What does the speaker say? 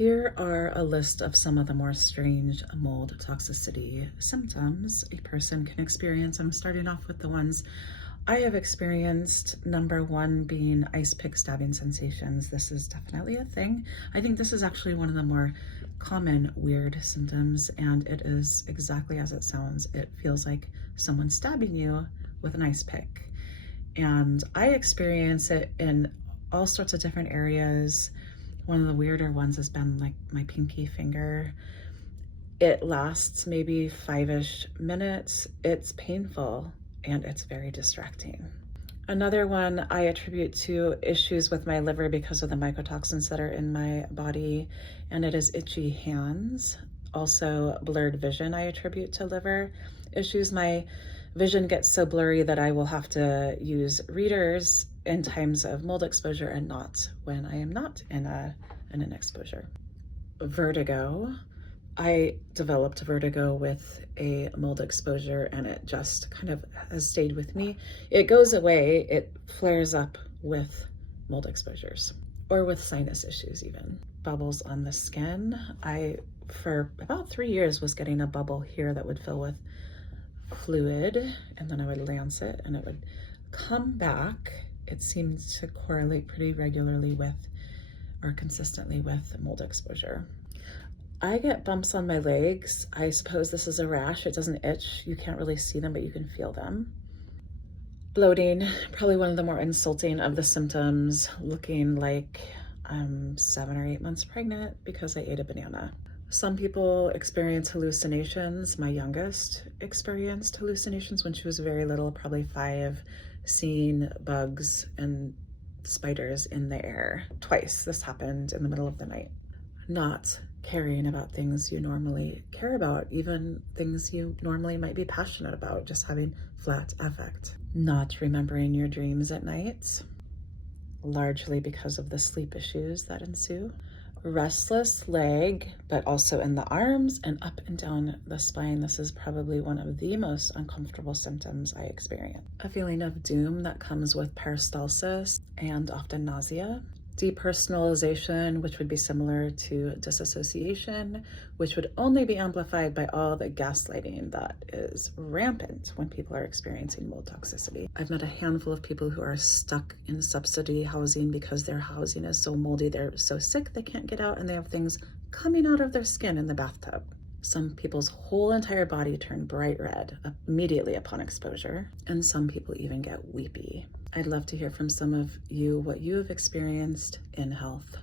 Here are a list of some of the more strange mold toxicity symptoms a person can experience. I'm starting off with the ones I have experienced. Number one being ice pick stabbing sensations. This is definitely a thing. I think this is actually one of the more common weird symptoms, and it is exactly as it sounds. It feels like someone's stabbing you with an ice pick. And I experience it in all sorts of different areas. One of the weirder ones has been like my pinky finger. It lasts maybe 5-ish minutes. It's painful and it's very distracting. Another one I attribute to issues with my liver because of the mycotoxins that are in my body, and it is itchy hands. Also blurred vision I attribute to liver issues. My vision gets so blurry that I will have to use readers in times of mold exposure and not when I am not in an exposure. Vertigo. I developed vertigo with a mold exposure and it just kind of has stayed with me. It goes away, it flares up with mold exposures or with sinus issues even. Bubbles on the skin. I, for about 3 years, was getting a bubble here that would fill with fluid, and then I would lance it and it would come back. It seemed to correlate pretty regularly with or consistently with mold exposure. I get bumps on my legs. I suppose this is a rash. It doesn't itch. You can't really see them, but you can feel them. Bloating, probably one of the more insulting of the symptoms, looking like I'm 7 or 8 months pregnant because I ate a banana. Some people experience hallucinations. My youngest experienced hallucinations when she was very little, probably 5, seeing bugs and spiders in the air. Twice this happened in the middle of the night. Not caring about things you normally care about, even things you normally might be passionate about, just having flat affect. Not remembering your dreams at night, largely because of the sleep issues that ensue. Restless leg, but also in the arms and up and down the spine. This is probably one of the most uncomfortable symptoms I experience. A feeling of doom that comes with peristalsis and often nausea. Depersonalization, which would be similar to disassociation, which would only be amplified by all the gaslighting that is rampant when people are experiencing mold toxicity. I've met a handful of people who are stuck in subsidy housing because their housing is so moldy, they're so sick they can't get out, and they have things coming out of their skin in the bathtub. Some people's whole entire body turn bright red immediately upon exposure, and some people even get weepy. I'd love to hear from some of you what you have experienced in health.